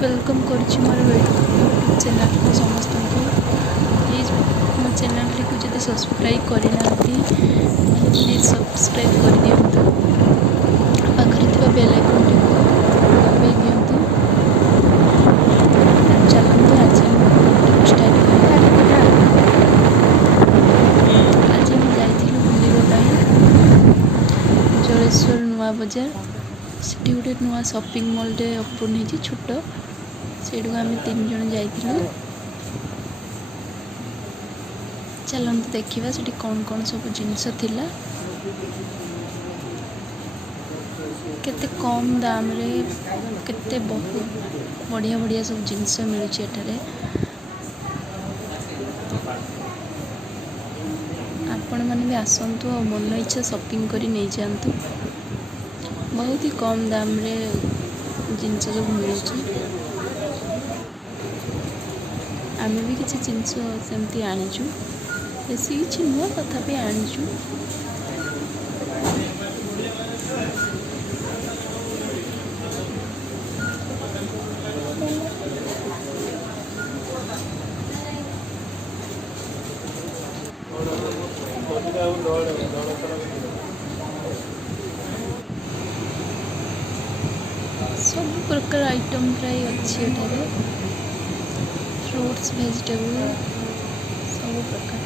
Welcome करुच्ची मोर YouTube channel को समस्त को प्लीज मो चैनल टी को जब सब्सक्राइब करना प्लीज सब्सक्राइब कर दिंतु पाखरे बेल आइकन टी को दबाई दिंतु। चलते आज वीडियो स्टार्ट करा। आज हम जाइलु बुलवाई जलेश्वर नुआ बजार सेठी गोटे नुआ शॉपिंग मॉल टे ओपन होती छोट से आम 3 जन जाइलु। चलते देखा से कौन कौन सब जिनस थिला केते कम दाम रे केते बहुत बढ़िया बढ़िया सब जिनस मिलुची एठारे। आपण मैंने भी आसतु और मन इच्छा शॉपिंग करी नहीं जातु। बहुत ही कम दाम रे जिनस सब मिलुची। आम भी किसी जिनस सेमती आनीचु बेसी किसी नुह तथापि आनीचु। सब प्रकार आइटम प्राय अच्छी एठारे फ्रूट्स वेजिटेबल सब प्रकार।